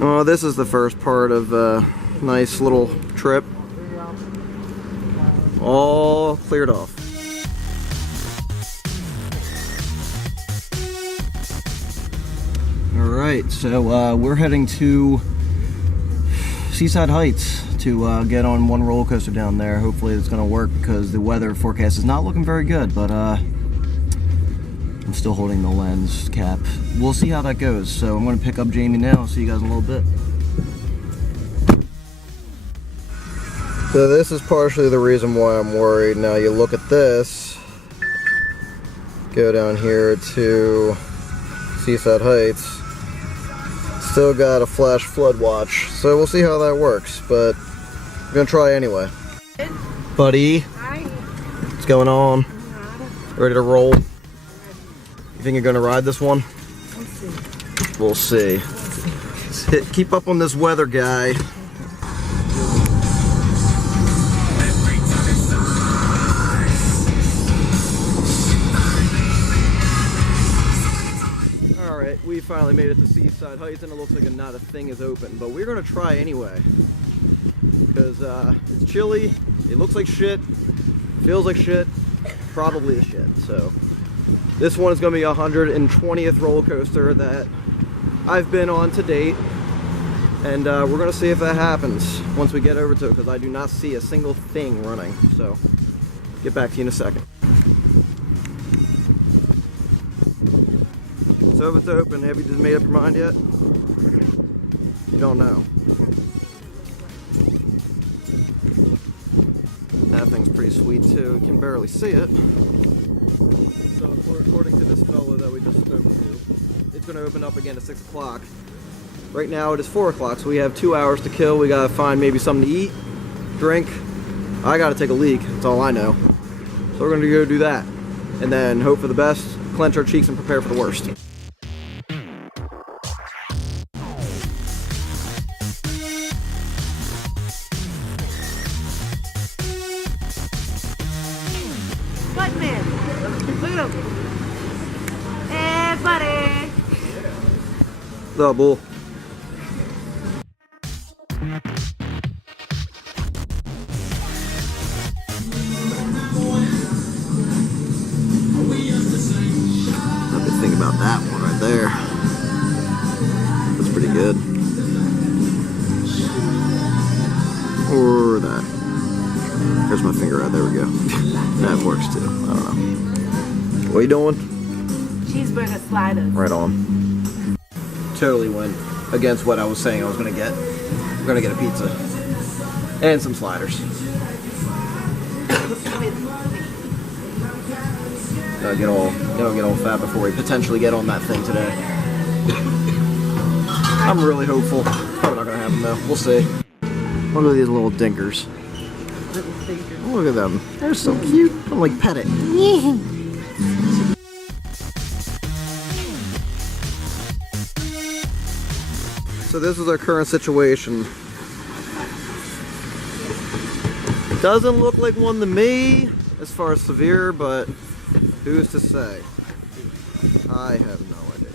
Oh, this is the first part of a nice little trip. All cleared off. Alright, so we're heading to Seaside Heights to get on one roller coaster down there. Hopefully it's going to work because the weather forecast is not looking very good, but I'm still holding the lens cap. We'll see how that goes. So I'm going to pick up Jamie now. See you guys in a little bit. So this is partially the reason why I'm worried. Now you look at this, go down here to Seaside Heights. Still got a flash flood watch, so we'll see how that works, but I'm gonna try anyway. Buddy, Hi. what's going on? Ready to roll? You think you're gonna ride this one? We'll see. Keep up on this weather, guy. We finally made it to Seaside Heights, and it looks like not a thing is open, but we're gonna try anyway because it's chilly, it looks like shit, feels like shit, probably is shit. So this one is gonna be 120th roller coaster that I've been on to date, and we're gonna see if that happens once we get over to it, because I do not see a single thing running. So get back to you in a second. So if it's open, have you just made up your mind yet? You don't know. That thing's pretty sweet too. You can barely see it. So according to this fellow that we just spoke to, it's going to open up again at 6 o'clock. Right now it is 4 o'clock, so we have 2 hours to kill. We got to find maybe something to eat, drink. I got to take a leak, that's all I know. So we're going to go do that. And then hope for the best, clench our cheeks and prepare for the worst. Man, look at him. Hey, buddy. What's up, bull? I've been thinking about that one right there. That's pretty good. Or that. There's my finger out. There we go. That works too. I don't know. What are you doing? Cheeseburger sliders. Right on. Totally went against what I was saying I was gonna get. We're gonna get a pizza and some sliders. Get all fat before we potentially get on that thing today. I'm really hopeful. Probably not gonna happen though. We'll see. Look at these little dinkers. Look at them. They're so cute. I'm like, pet it. So this is our current situation. Doesn't look like one to me as far as severe, but who's to say? I have no idea.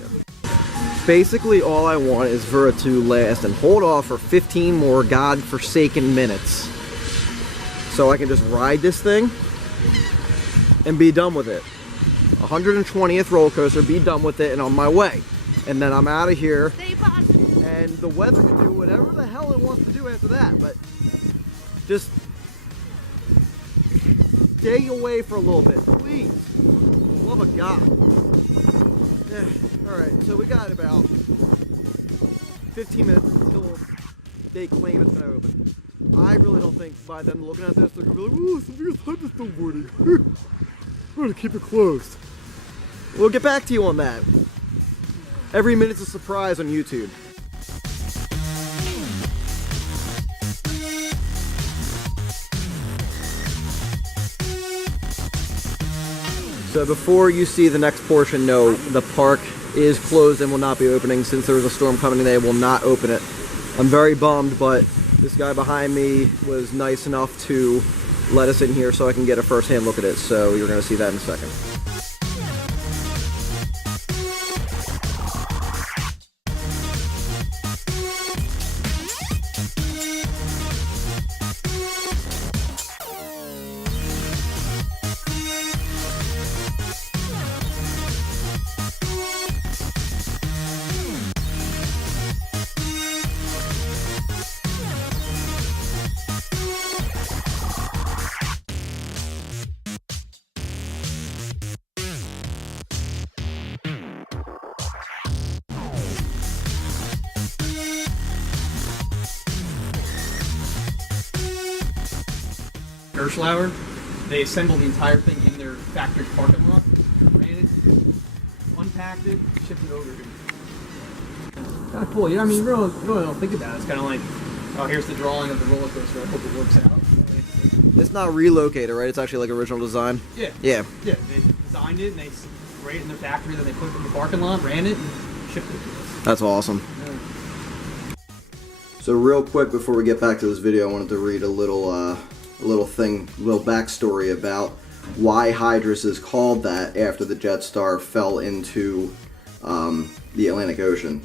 Basically all I want is for it to last and hold off for 15 more godforsaken minutes. So I can just ride this thing and be done with it. 120th roller coaster, be done with it, and on my way. And then I'm out of here. And the weather can do whatever the hell it wants to do after that. But just stay away for a little bit, please. For the love of God. Alright, so we got about 15 minutes until they claim it's going to open. I really don't think by them looking at this, they're going to be like, ooh, severe thunderstorm. We're going to keep it closed. We'll get back to you on that. Every minute's a surprise on YouTube. So before you see the next portion, no, the park is closed and will not be opening. Since there was a storm coming, they will not open it. I'm very bummed, but this guy behind me was nice enough to let us in here so I can get a first-hand look at it. So you're going to see that in a second. Hirschlauer. They assembled the entire thing in their factory parking lot, ran it, unpacked it, shipped it over here. Kind of cool. You know, I mean, you really don't think about it. It's kind of like, oh, here's the drawing of the roller coaster. I hope it works out. It's not relocated, right? It's actually like original design. Yeah. Yeah. Yeah. They designed it and they sprayed it in their factory. Then they put it in the parking lot, ran it, and shipped it to us. That's awesome. Yeah. So real quick before we get back to this video, I wanted to read a little backstory about why Hydrus is called that after the Jetstar fell into the Atlantic Ocean.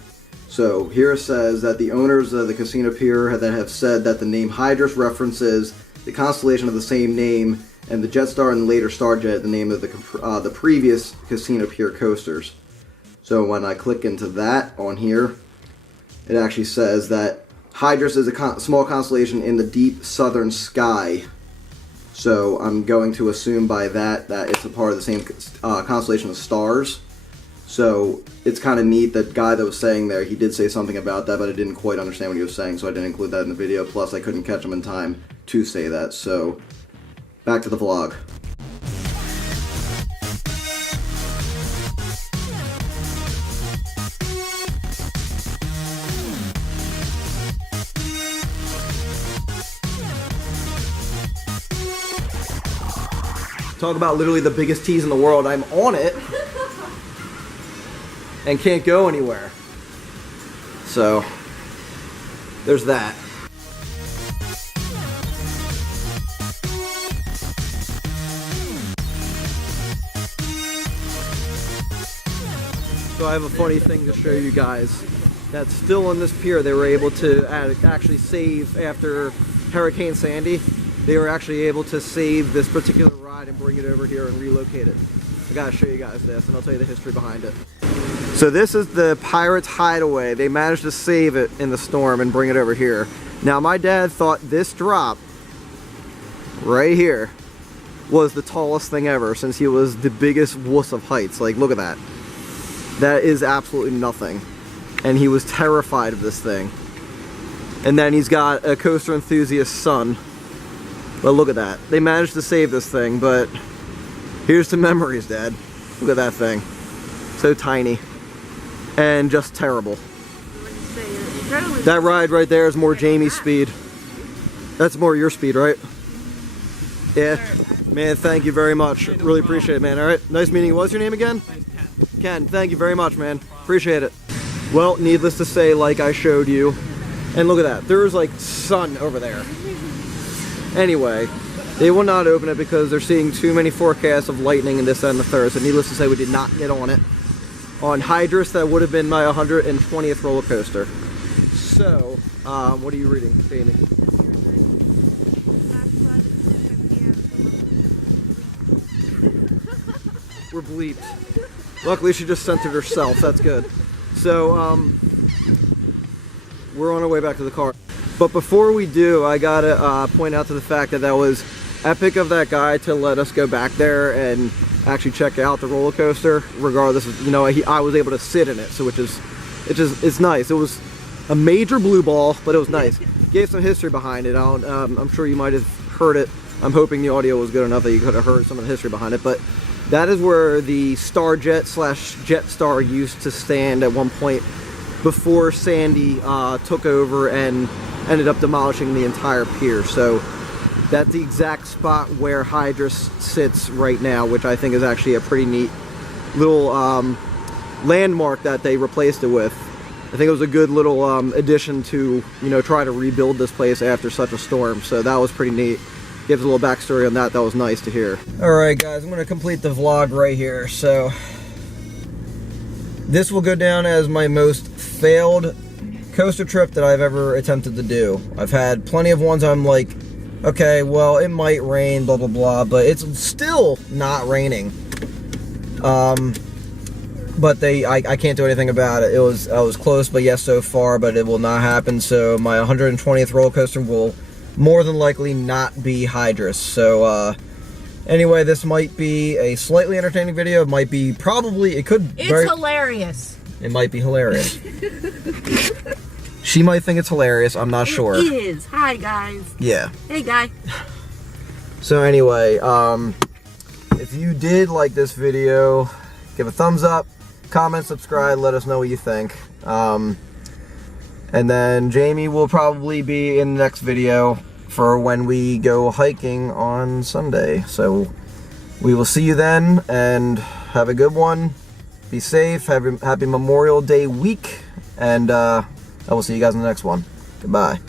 So here it says that the owners of the Casino Pier that have said that the name Hydrus references the constellation of the same name, and the Jetstar and later Starjet, the name of the previous Casino Pier coasters. So when I click into that on here, it actually says that Hydrus is a small constellation in the deep southern sky. So I'm going to assume by that it's a part of the same constellation of stars. So it's kind of neat. That guy that was saying there, he did say something about that, but I didn't quite understand what he was saying, so I didn't include that in the video. Plus, I couldn't catch him in time to say that. So back to the vlog. Talk about literally the biggest tease in the world. I'm on it and can't go anywhere. So there's that. So I have a funny thing to show you guys. That's still on this pier. They were able to actually save after Hurricane Sandy. They were actually able to save this particular ride and bring it over here and relocate it. I gotta show you guys this, and I'll tell you the history behind it. So this is the Pirates Hideaway. They managed to save it in the storm and bring it over here. Now my dad thought this drop right here was the tallest thing ever, since he was the biggest wuss of heights. Like, look at that. That is absolutely nothing. And he was terrified of this thing. And then he's got a coaster enthusiast son. But look at that. They managed to save this thing, but here's some memories, Dad. Look at that thing. So tiny. And just terrible. That ride right there is more Jamie's speed. That's more your speed, right? Yeah. Man, thank you very much. Really appreciate it, man. All right. Nice meeting you. What's your name again? Ken. Thank you very much, man. Appreciate it. Well, needless to say, like I showed you. And look at that. There's like sun over there. Anyway, they will not open it because they're seeing too many forecasts of lightning and this and the third. So needless to say, we did not get on it. On Hydrus, that would have been my 120th roller coaster. So, what are you reading, Jamie? We're bleeped. Luckily, she just censored herself. That's good. So, we're on our way back to the car. But before we do, I gotta point out to the fact that that was epic of that guy to let us go back there and actually check out the roller coaster. Regardless of, you know, I was able to sit in it, so it's nice. It was a major blue ball, but it was nice. Gave some history behind it. I'm sure you might have heard it. I'm hoping the audio was good enough that you could have heard some of the history behind it. But that is where the Starjet / Jetstar used to stand at one point before Sandy took over and ended up demolishing the entire pier. So that's the exact spot where Hydrus sits right now, which I think is actually a pretty neat little landmark that they replaced it with. I think it was a good little addition to, you know, try to rebuild this place after such a storm. So that was pretty neat. Gives a little backstory on that. That was nice to hear. Alright guys, I'm going to complete the vlog right here. So this will go down as my most failed coaster trip that I've ever attempted to do. I've had plenty of ones I'm like, okay, well, it might rain, blah, blah, blah, but it's still not raining. But I can't do anything about it. I was close, but yes, so far, but it will not happen. So my 120th roller coaster will more than likely not be Hydrus. So, anyway, this might be a slightly entertaining video. It might be It's hilarious. It might be hilarious. She might think it's hilarious. I'm not sure. It is. Hi, guys. Yeah. Hey, guy. So anyway, if you did like this video, give a thumbs up, comment, subscribe, let us know what you think. And then Jamie will probably be in the next video for when we go hiking on Sunday. So we will see you then, and have a good one. Be safe. Happy Memorial Day week, and I will see you guys in the next one. Goodbye.